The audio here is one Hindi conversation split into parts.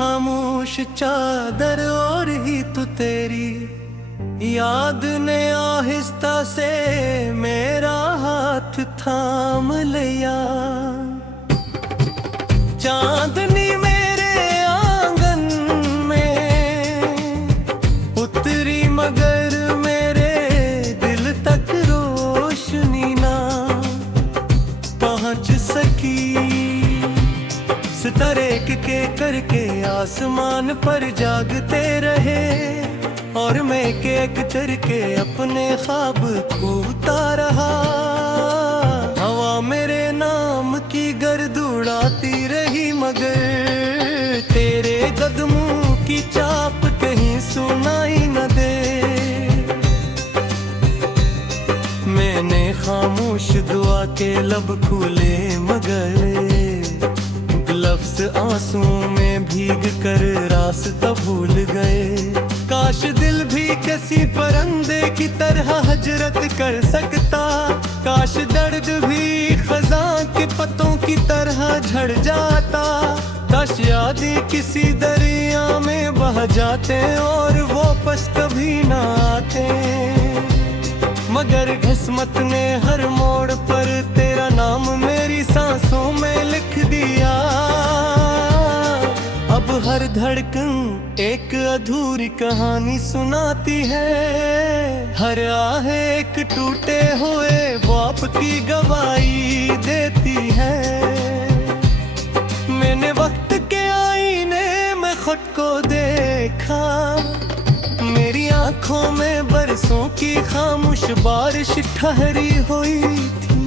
खामोश चादर और ही तू तेरी याद ने आहिस्ता से मेरा हाथ थाम लिया। चांदनी मेरे आंगन में उतरी मगर मेरे दिल तक रोशनी ना पहुंच सकी। सितारे के करके आसमान पर जागते रहे और मैं एक करके अपने ख्वाब खोता रहा। हवा मेरे नाम की गर्द उड़ाती रही मगर तेरे कदमों की चाप कहीं सुनाई न दे। मैंने खामोश दुआ के लब खोले मगर लफ्ज़ आंसुओं में भीग कर रास्ता भूल गए। काश दिल भी किसी परिंदे की तरह हजरत कर सकता। काश दर्द भी खज़ां के पत्तों की तरह झड़ जाता। काश यादें किसी दरिया में बह जाते और वापस कभी ना आते। मगर किस्मत ने हर मोड़ पर तेरा नाम मेरी सांसों में लिख दिया। अब हर धड़कन एक अधूरी कहानी सुनाती है। हर आह एक टूटे हुए ख्वाब की गवाही देती है। मैंने वक्त के आईने में खुद को देखा। मेरी आंखों में बरसों की खामोश बारिश ठहरी हुई थी।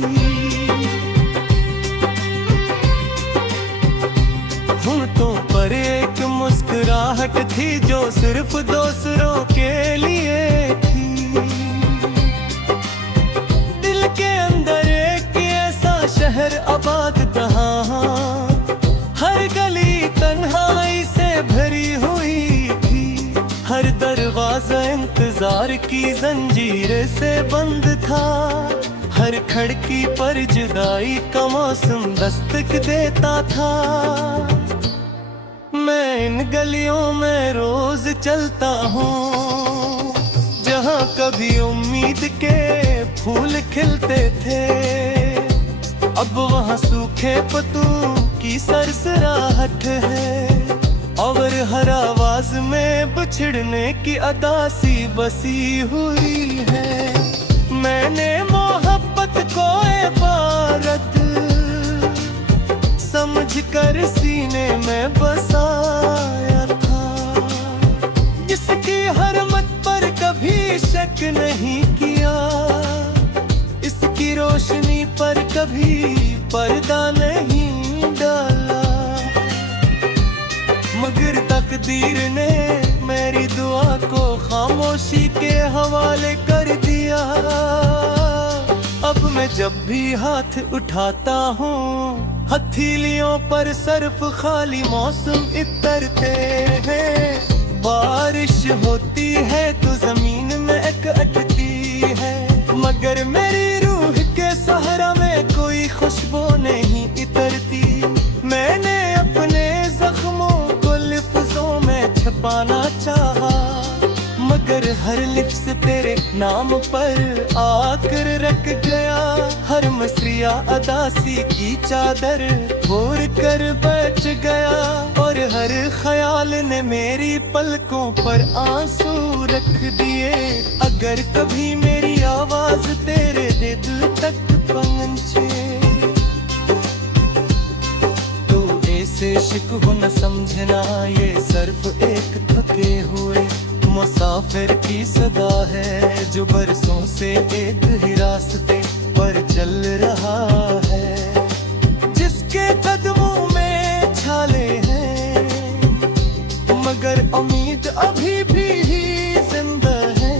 होंठों पर एक मुस्कुराहट थी जो सिर्फ दूसरों के लिए थी। दिल के अंदर एक ऐसा शहर आबाद था, हर गली तन्हाई से भरी हुई थी। हर दरवाजा इंतजार की जंजीर से बंद था। हर खिड़की पर जुदाई का मौसम दस्तक देता था। मैं इन गलियों में रोज चलता हूँ जहाँ कभी उम्मीद के फूल खिलते थे। अब वहाँ सूखे पत्तों की सरसराहट है और हर आवाज में बिछड़ने की अदासी बसी हुई है। मैंने मोहब्बत को इबारत समझ कर सीने में बसाया था, जिसकी हरमत पर कभी शक नहीं किया, इसकी रोशनी पर कभी पर्दा नहीं डाला। मगर तकदीर ने मेरी दुआ को खामोशी के हवाले कर दिया। अब मैं जब भी हाथ उठाता हूँ हथेलियों पर सर्फ खाली मौसम इतरते हैं। बारिश होती है तो जमीन में एक अटती है, मगर मेरी रूह के सहरा में कोई खुशबू नहीं इतरती। मैंने अपने जख्मों को लिफ्ज़ों में छुपाना चाहा, मगर हर लिफ्ज़ तेरे नाम पर आकर रख गया। हर मसरिया अदासी की चादर ओढ़ कर बैठ गया और हर ख्याल ने मेरी पलकों पर आंसू रख दिए। अगर कभी मेरी आवाज तेरे दिल तक पहुंचे तो ऐसे शिकवा न समझना, ये सिर्फ एक थके हुए मुसाफिर की सदा है जो बरसों से एक ही रास्ते पर चल रहा है। जिसके कदमों में छाले हैं मगर उम्मीद अभी भी जिंदा है।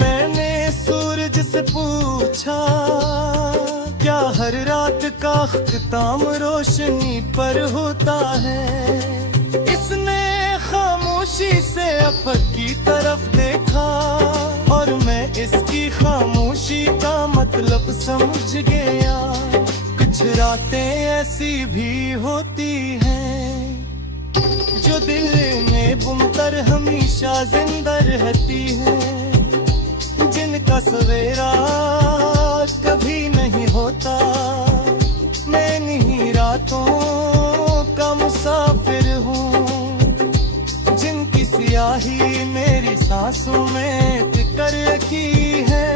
मैंने सूरज से पूछा क्या हर रात का ख्ताम रोशनी पर होता है। इसने खामोशी से अफक की तरफ देखा और मैं इसकी खामोशी का मतलब समझ गया। कुछ रातें ऐसी भी होती हैं दिल में बुनकर हमेशा जिंदा रहती है, जिनका सवेरा कभी नहीं होता। मैं इन्हीं रातों का मुसाफिर हूँ, जिनकी सियाही मेरी सांसों में टिकर रखी है।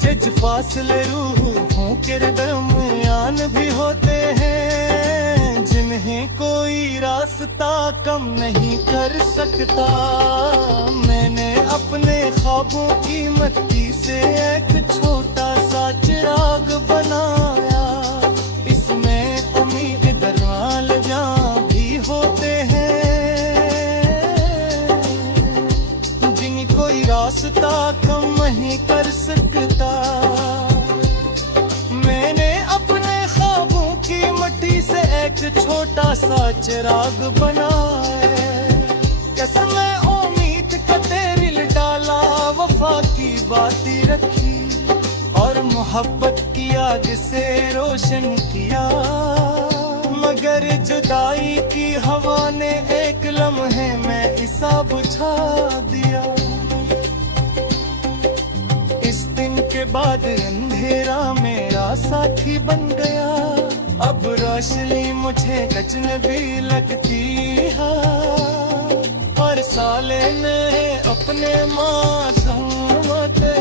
जज फासले रूहों के दरमियान भी होते हैं, जिन्हें कोई रास्ता कम नहीं कर सकता। मैंने अपने ख्वाबों की मिट्टी से एक छोटा सा चिराग बनाया, इसमें उम्मीद दरवाल जहाँ भी होते हैं, जिन्हें कोई रास्ता कम नहीं कर सकता। मैंने अपने ख्वाबों की मिट्टी से एक छोटा सा चिराग बनाया, कसम उम्मीद का तेल डाला, वफा की बातें रखी और मोहब्बत की आग से रोशन किया। मगर जुदाई की हवा ने एक लम्हे में इसा बुझा दिया। इस दिन के बाद अंधेरा मेरा साथी बन गया, अब रोशनी मुझे अजनबी लगती है। हर साले ने अपने माथे,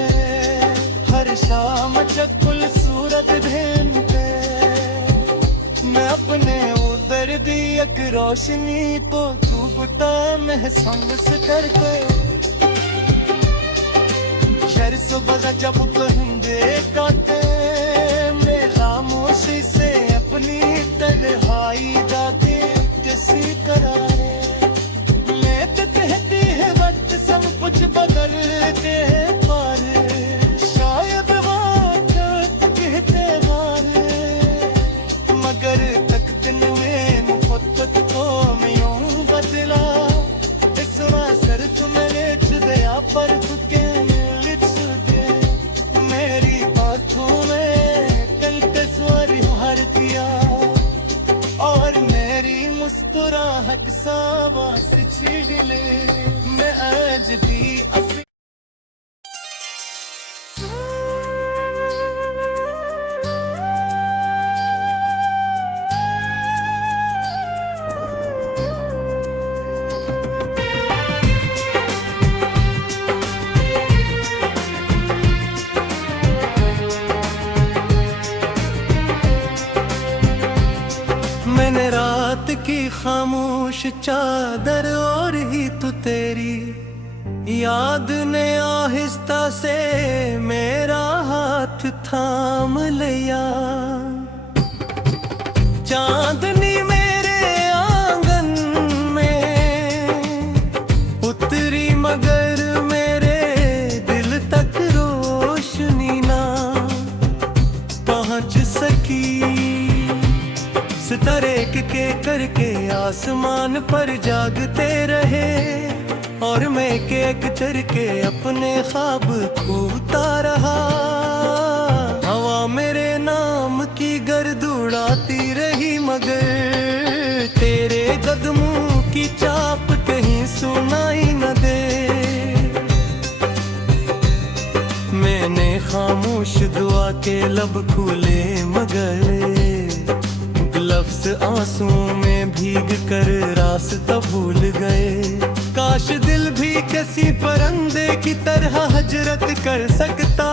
हर शाम चकुल सूरत ढूंढते, मैं अपने उधर दी एक रोशनी को तू बुता महसूस करके। शहर सुबह जब कहंदे काटे, मैं खामोशी से अपनी तन्हाई दाते किसी करारे। मैं तो कहती है वक्त सब कुछ बदल के पार, शायद वक्त कहते हारे, मगर तक दिन में मुहब्बत को मैं यूं बदला। इस वासर तुम्हें दया पर तुके मुस्कुराहट सावास छीन ले, मैं आज भी मैंने रात की खामोश चादर और ही तू तेरी याद ने आहिस्ता से मेरा हाथ थाम लिया। चांदनी मेरे आंगन में उतरी, मगर मेरे दिल तक रोशनी ना पहुंच सकी। सितारे के करके आसमान पर जागते रहे, और मैं एक करके अपने ख्वाब खोता रहा। हवा मेरे नाम की गर्द उड़ाती रही, मगर तेरे कदमों की चाप कहीं सुनाई न दे। मैंने खामोश दुआ के लब खोले, मगर लफ्ज़ आंसुओं में भीग कर रास्ता भूल गए। काश दिल भी किसी परिंदे की तरह हजरत कर सकता,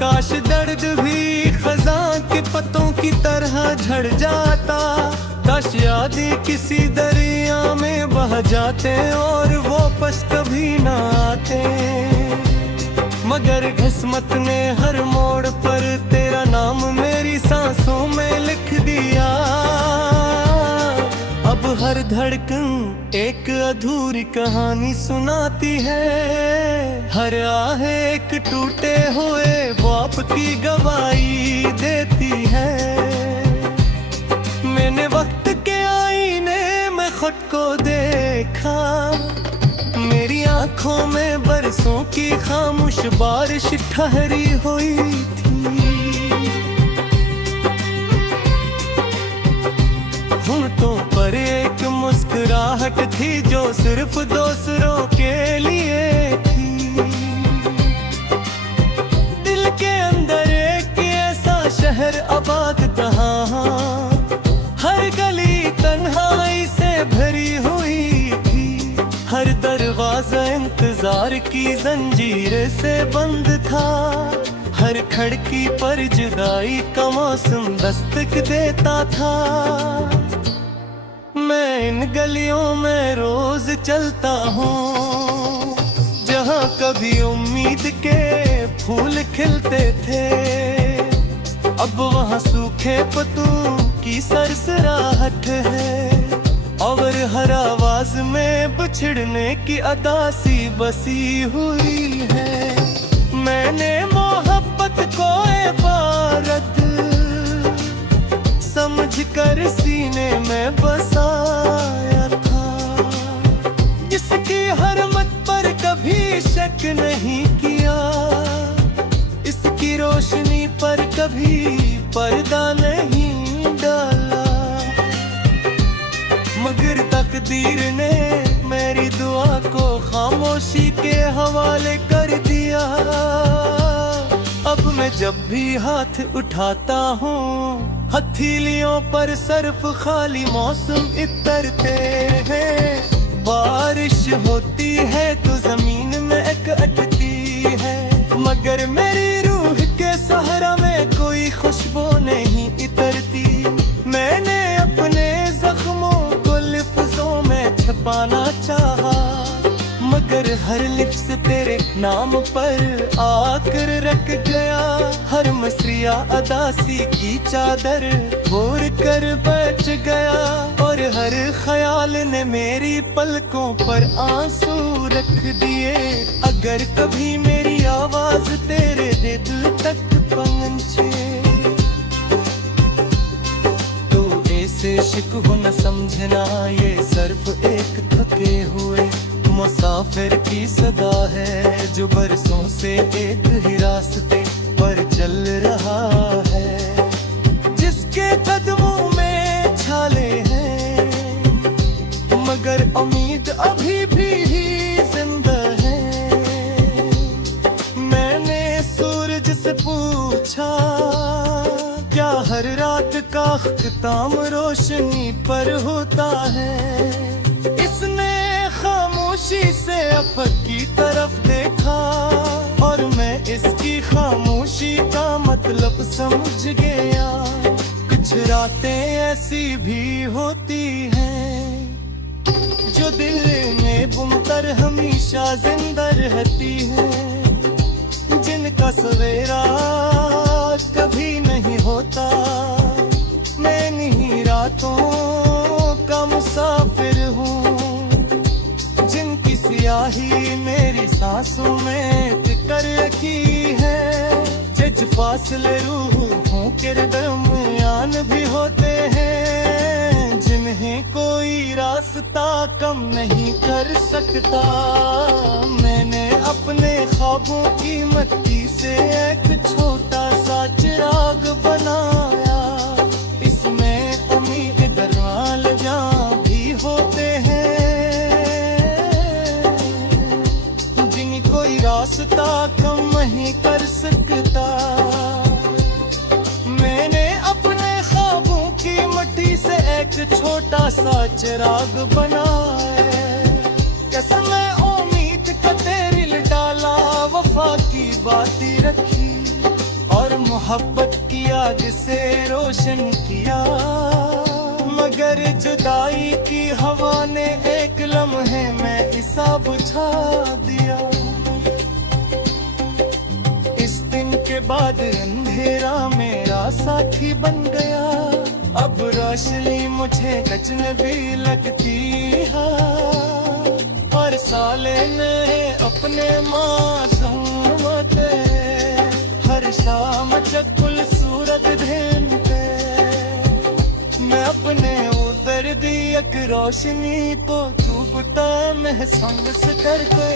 काश दर्द भी खज़ां के पत्तों की तरह झड़ जाता, काश यादें किसी दरिया में बह जाते और वो वापस कभी ना आते। मगर किस्मत ने हर मोड़ पर तेरा नाम मेरी सांसों में लिख दिया। अब हर धड़कन एक अधूरी कहानी सुनाती है, हर आह एक टूटे हुए बाप की गवाही देती है। मैंने वक्त के आईने में खुद को देखा, मेरी आंखों में बरसों की खामोश बारिश ठहरी हुई थी। होंठों पर एक मुस्कुराहट रौनक थी जो सिर्फ दूसरों के लिए थी। दिल के अंदर एक ऐसा शहर आबाद कहाँ, हर गली तन्हाई से भरी हुई थी। हर दरवाजा इंतजार की जंजीर से बंद था, हर खिड़की पर जुदाई का मौसम दस्तक देता था। मैं इन गलियों में रोज चलता हूँ जहाँ कभी उम्मीद के फूल खिलते थे, अब वहाँ सूखे पत्तों की सरसराहट है और हर आवाज में बिछड़ने की अदासी बसी हुई है। मैंने मोहब्बत को इबारत समझकर सीने में बसाया था, इसकी हरमत पर कभी शक नहीं किया, इसकी रोशनी पर कभी पर्दा नहीं डाला। मगर तकदीर ने मेरी दुआ को खामोशी के हवाले कर दिया। अब मैं जब भी हाथ उठाता हूँ हथेलियों पर सिर्फ खाली मौसम इतरते हैं। बारिश होती है तो जमीन में एक अटती है, मगर मेरी रूह के सहरा में कोई खुशबू नहीं इतरती। मैंने अपने जख्मों को लिफ्ज़ों में छुपाना चाहा, मगर हर लिफ्ज़ तेरे नाम पर आकर रख गया। हर मसरिया अदासी की चादर ओढ़ कर बैठ गया और हर ख्याल ने मेरी पलकों पर आंसू रख दिए। अगर कभी मेरी आवाज तेरे दिल तक पहुंचे तो ऐसे शिकवा न समझना, ये सिर्फ एक थके हुए मुसाफिर की सदा है जो बरसों से एक ही रास्ते पर चल रहा है। जिसके कदमों में छाले हैं मगर उम्मीद अभी भी जिंदा है। मैंने सूरज से पूछा क्या हर रात का ख्ताम रोशनी पर होता है। इसने खामोशी से अफक की तरफ देखा और मैं इसकी खामोशी का मतलब समझ गया। कुछ रातें ऐसी भी होती हैं जो दिल में बुनकर हमेशा जिंदा रहती हैं, जिनका सवेरा कभी नहीं होता। मैं इन्हीं रातों का मुसाफिर हूँ जिनकी स्याही मेरी सांसों में टिकर रखी है। जज फासले रूहों के दरमियान भी होते हैं जिन्हें कोई रास्ता कम नहीं कर सकता। मैंने अपने ख्वाबों की मिट्टी से एक छोटा सा चिराग बनाया, इसमें उम्मीद दरवाल जहाँ भी होते हैं जिन्हें कोई रास्ता कम नहीं कर सकता। मैंने अपने ख्वाबों की मिट्टी से एक छोटा सा चिराग बनाया, कसम उम्मीद का तेल डाला, वफा की बाती रखी और मोहब्बत की आग से रोशन किया। मगर जुदाई की हवा ने एक लम्हे में इसा बुझा दिया। इस दिन के बाद अंधेरा मेरा साथी बन गया, अब रोशनी मुझे अजनबी लगती है। और साले ने अपने मासूमते हर शाम चकुल सूरत ढूंढते, मैं अपने उधर दी एक रोशनी को चुभता महसूस करके।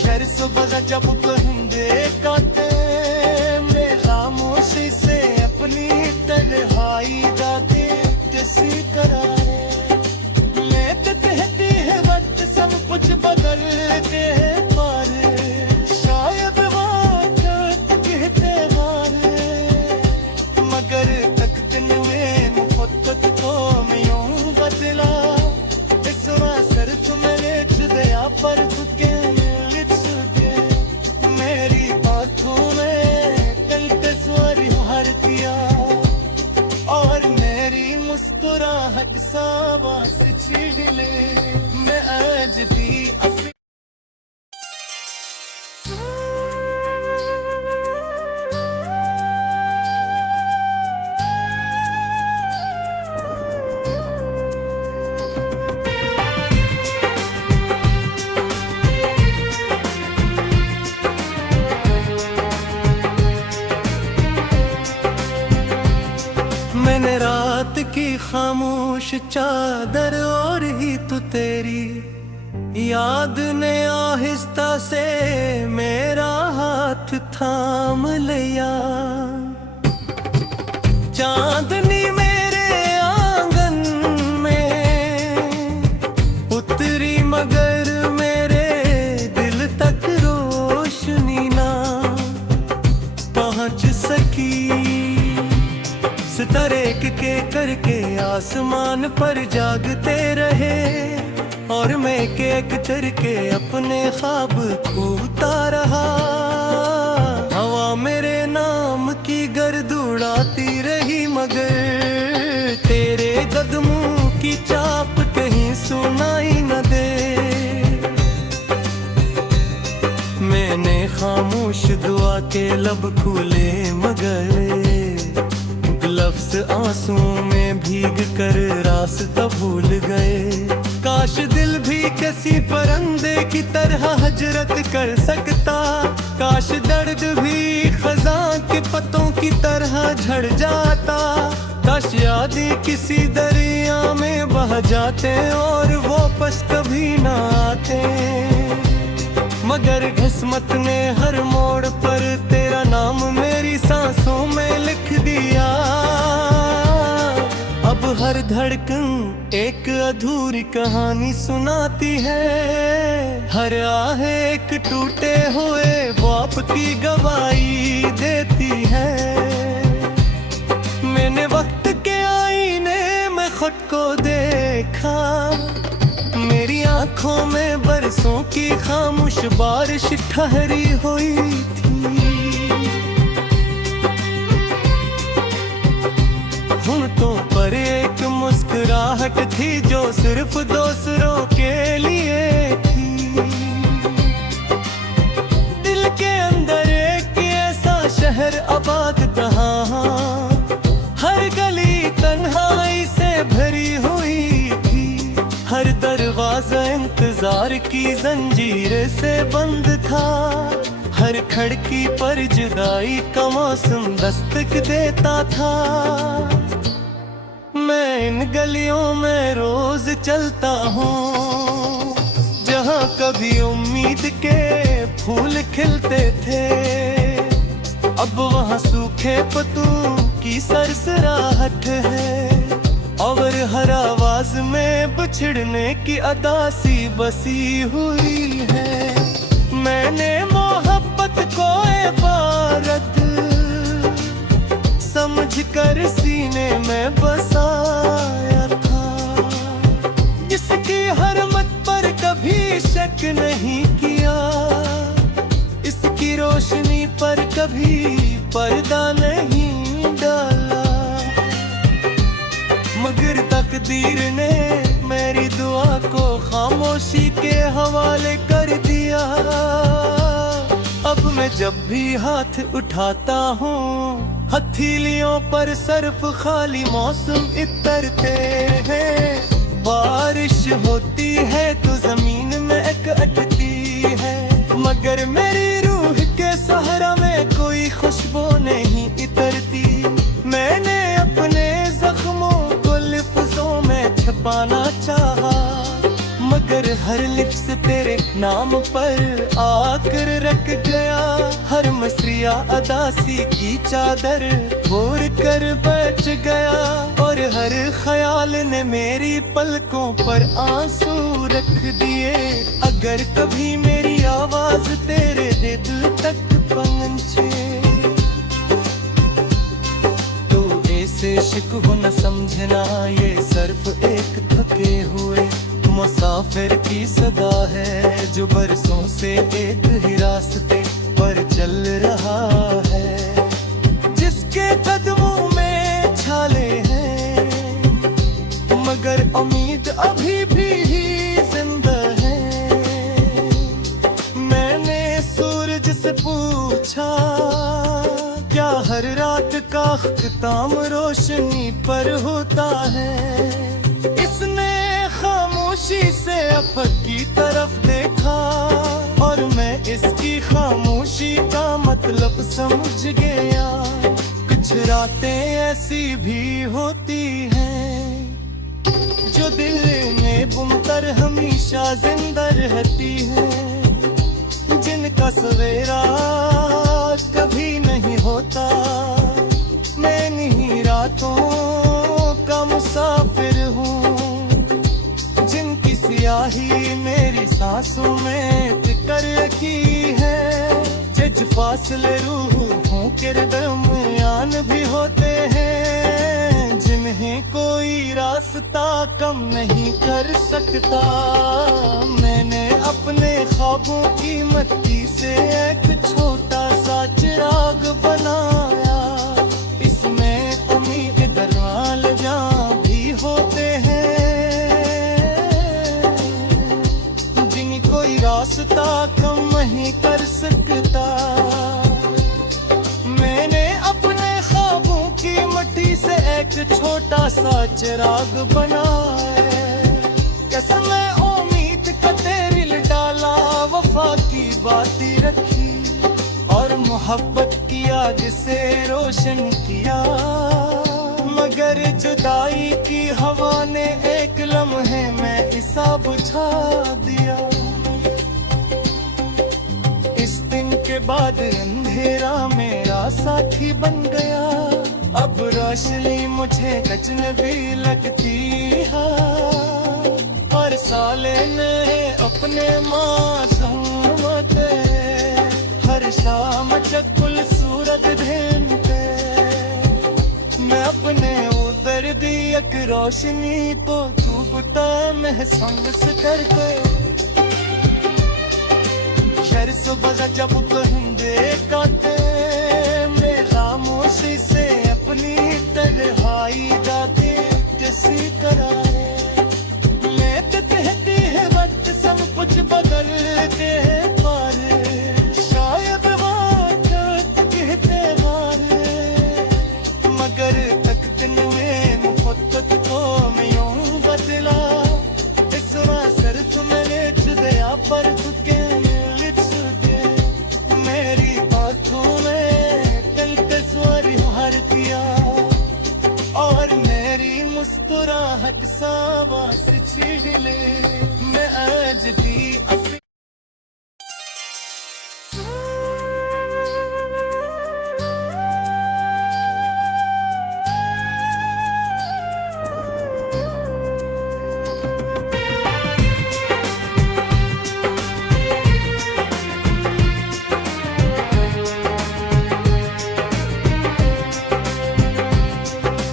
शहर सुबह जब कहंदे काटे मैं खामोशी से अपनी तन्हाई दाते किसी करारे। शिगले मैं आज दी अफी मैंने रात की खामोश चादर और ही तू तेरी याद ने आहिस्ता से मेरा हाथ थाम लिया। चांदनी मेरे आंगन में उतरी मगर मेरे दिल तक रोशनी ना पहुंच सकी। सितारे के करके आसमान पर जागते रहे और मैं एक करके अपने ख्वाब खोता रहा। हवा मेरे नाम की गर्द उड़ाती रही मगर तेरे कदमों की चाप कहीं सुनाई न दे। मैंने खामोश दुआ के लब खोले मगर लफ्ज़ आंसुओं में भीग कर रास्ता भूल गए। काश दिल भी किसी परिंदे की तरह हजरत कर सकता। काश दर्द भी खज़ां के पत्तों की तरह झड़ जाता। काश यादें किसी दरिया में बह जाते और वापस कभी ना आते। मगर किस्मत ने हर मोड़ पर तेरा नाम मेरी सांसों में लिख दिया। अब हर धड़कन एक अधूरी कहानी सुनाती है। हर आह एक टूटे हुए ख्वाब की गवाही देती है। मैंने वक्त के आईने में खुद को देखा। मेरी आंखों में बरसों की खामोश बारिश ठहरी हुई थी। होंठों पर एक मुस्कुराहट थी जो सिर्फ दूसरों के लिए थी। दिल के अंदर एक ऐसा शहर आबाद था, हर गली तन्हाई से भरी हुई थी। हर दरवाजा इंतजार की जंजीर से बंद था। हर खिड़की पर जुदाई का मौसम दस्तक देता था। मैं इन गलियों में रोज चलता हूँ जहाँ कभी उम्मीद के फूल खिलते थे। अब वहाँ सूखे पत्तों की सरसराहट है और हर आवाज में बिछड़ने की अदासी बसी हुई है। मैंने मोहब्बत को इबारत समझकर सीने में बसाया था, जिसकी हर मत पर कभी शक नहीं किया, इसकी रोशनी पर कभी पर्दा नहीं डाला। मगर तकदीर ने मेरी दुआ को खामोशी के हवाले कर दिया। अब मैं जब भी हाथ उठाता हूँ हथेलियों पर सर्फ खाली मौसम इतरते हैं। बारिश होती है तो जमीन में अटकती है, मगर मेरी रूह के सहरा में कोई खुशबू नहीं इतरती। मैंने अपने जख्मों को लिफ्ज़ों में छुपाना चाहा, मगर हर लिफ्ज़ तेरे नाम पर आकर रख गया। हर मसरिया अदासी की चादर ओढ़ कर बैठ गया और हर ख्याल ने मेरी पलकों पर आंसू रख दिए। अगर कभी मेरी आवाज तेरे दिल तक पहुंचे तो ऐसे शिकवा न समझना, ये सिर्फ एक थके हुए मुसाफिर की सदा है जो बरसों से एक ही रास्ते पर चल रहा है। जिसके कदमों में छाले हैं मगर उम्मीद अभी भी जिंदा है। मैंने सूरज से पूछा, क्या हर रात का ख्ताम रोशनी पर होता है? इसने खामोशी से अफक की तरफ देखा और मैं इसकी खामोशी का मतलब समझ गया। कुछ रातें ऐसी भी होती हैं जो दिल में बुनकर हमेशा जिंदा रहती है, जिनका सवेरा कभी नहीं होता। मैं इन्हीं रातों का मुसाफिर हूँ, जिनकी सियाही मेरी सांसों में टिकर रखी है। जज फासले रूहों के दरमियान भी होते हैं, जिन्हें कोई रास्ता कम नहीं कर सकता। मैंने अपने ख्वाबों की मट्टी से एक छोटा सा चिराग बनाया, इसमें उम्मीद दरवाल जहाँ भी होते हैं, जिन्हें कोई रास्ता कम नहीं कर सकता। मैंने अपने ख्वाबों की मट्टी से एक छोटा सा चिराग बनाया, कसम उम्मीद का तेल डाला, वफा की बातें रखी और मोहब्बत की आग से रोशन किया। मगर जुदाई की हवा ने एक लम्हे में इसा बुझा दिया। इस दिन के बाद अंधेरा मेरा साथी बन गया, अब रोशनी मुझे अजनबी लगती है। और साले ने अपने माथे हर शाम चकुल सूरज ढूंढते, मैं अपने उधर दी एक रोशनी को टूटता महसूस करके। खैर सुबह जब कहंदे काटे, मैं खामोशी से अपनी तन्हाई जाते किसी करारे। मैं तो कहती है वक्त सब कुछ बदलते हैं, पर शायद वक्त कहते बारे। मगर तकदीर में मुहब्बत को मैं यूं बदला, इस वासर तुम्हें दिया पर तुके मेरी आँखों में कल तस्वीर भर दिया और मेरी मुस्कुराहट सावास छीन ले। मैं आज भी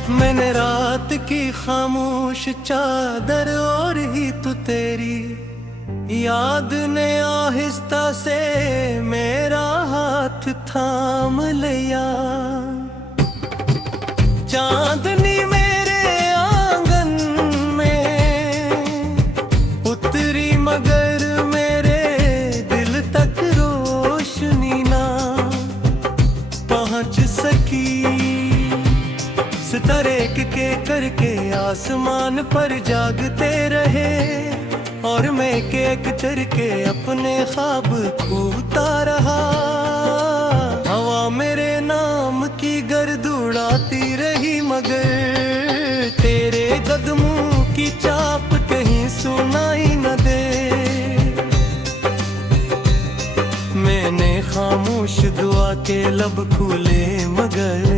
मैंने रात की खामोश चादर और ही तू तेरी याद ने आहिस्ता से मेरा हाथ थाम लिया। चांदनी मेरे आंगन में उतरी मगर मेरे दिल तक रोशनी ना पहुंच सकी। सितारे के करके आसमान पर जागते रहे और मैं एक करके अपने ख्वाब खोता रहा। हवा मेरे नाम की गर्द उड़ाती रही मगर तेरे कदमों की चाप कहीं सुनाई न दे। मैंने खामोश दुआ के लब खोले मगर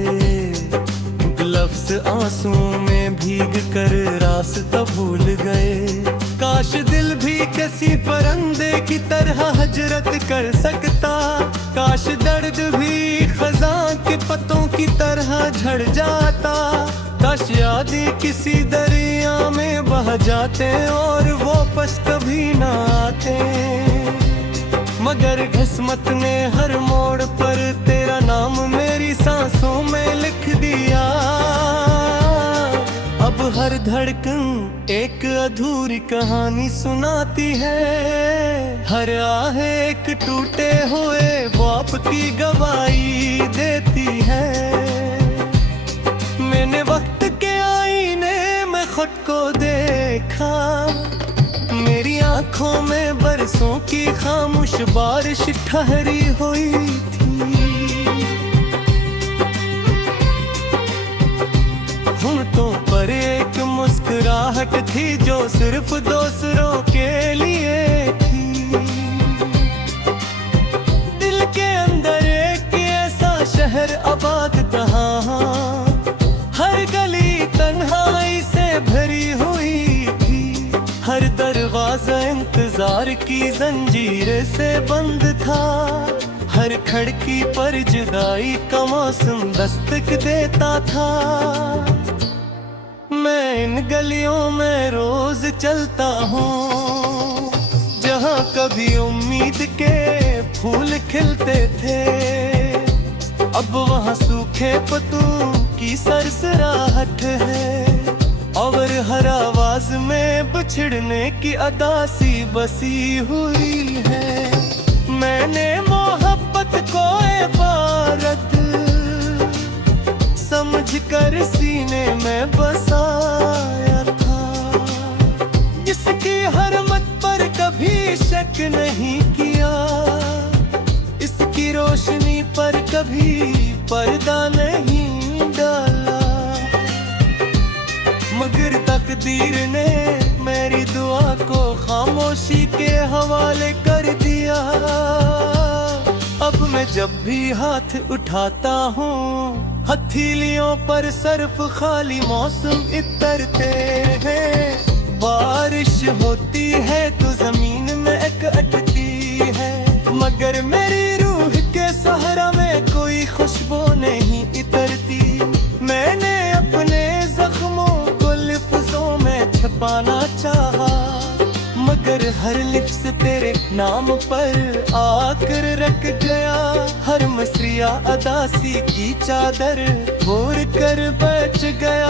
लफ्ज़ आंसुओं में भीग कर रास्ता भूल गए। काश दिल भी किसी परिंदे की तरह हजरत कर सकता, काश दर्द भी खज़ां के पत्तों की तरह झड़ जाता, काश यादें किसी दरिया में बह जाते और वापस कभी ना आते। मगर किस्मत ने हर मोड़ पर तेरा नाम मेरी सांसों में लिख दिया। अब हर हर धड़कन एक अधूरी कहानी सुनाती है, हर आह एक टूटे हुए ख्वाब की गवाही देती है। मैंने वक्त के आईने में खुद को देखा, मेरी आंखों में बरसों की खामोश बारिश ठहरी हुई थी। होंठों पर एक मुस्कुराहट थी जो सिर्फ दूसरों के लिए थी। दिल के अंदर एक ऐसा शहर आबाद था, हर गली तन्हाई से भरी हुई थी, हर दरवाजा इंतजार की जंजीर से बंद था, हर खिड़की पर जुदाई का मौसम दस्तक देता था। मैं इन गलियों में रोज चलता हूँ जहाँ कभी उम्मीद के फूल खिलते थे, अब वहाँ सूखे पत्तों की सरसराहट है, और हर आवाज में बिछड़ने की अदासी बसी हुई है। मैंने मोहब्बत को इबारत समझकर सीने में बसाया था, जिसकी हर मत पर कभी शक नहीं किया, इसकी रोशनी पर कभी पर्दा नहीं डाला। मगर तकदीर ने मेरी दुआ को खामोशी के हवाले कर दिया। अब मैं जब भी हाथ उठाता हूँ, हथेलियों पर सर्फ खाली मौसम इतरते हैं। बारिश होती है तो जमीन में एक अटती है, मगर मेरी रूह के सहरा में कोई खुशबू नहीं इतरती। मैंने अपने जख्मों को लिफ्ज़ों में छुपाना चाहा, मगर हर लिप्स तेरे नाम पर आकर रख गया। हर मसरिया अदासी की चादर ओढ़ कर बैठ गया,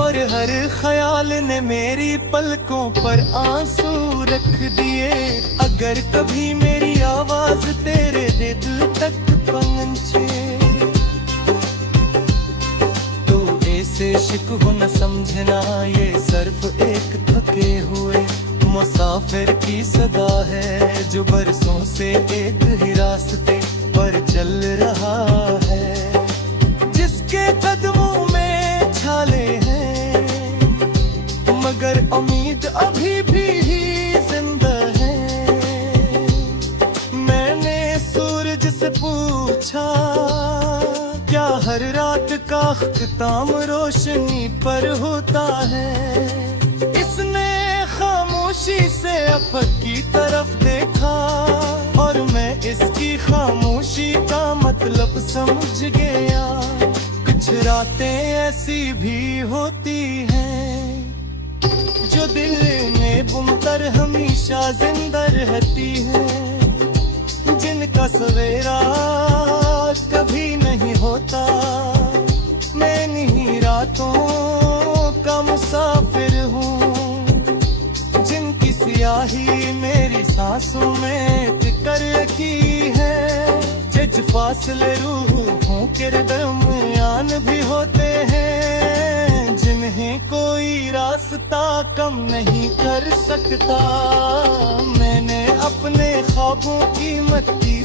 और हर ख्याल ने मेरी पलकों पर आंसू रख दिए। अगर कभी मेरी आवाज तेरे दिल तक पहुंचे तो ऐसे शिक हो न समझना, ये सिर्फ एक थके हुए मुसाफिर की सदा है, जो बरसों से एक ही रास्ते पर चल रहा है, जिसके कदमों में छाले हैं मगर उम्मीद अभी भी जिंदा है। मैंने सूरज से पूछा, क्या हर रात का ख्ताम रोशनी पर होता है? इसने खामोशी से अफक की तरफ देखा, और मैं इसकी खामोशी का मतलब समझ गया। कुछ रातें ऐसी भी होती हैं जो दिल में बुनकर हमेशा जिंदा रहती हैं, जिनका सवेरा कभी नहीं होता। मैं इन्हीं रातों का मुसाफिर हूँ, जिनकी स्याही मेरी सांसों में कर रखी है। जज फासले रूहों के दरमियान भी होते हैं, जिन्हें कोई रास्ता कम नहीं कर सकता। मैंने अपने ख्वाबों की मत की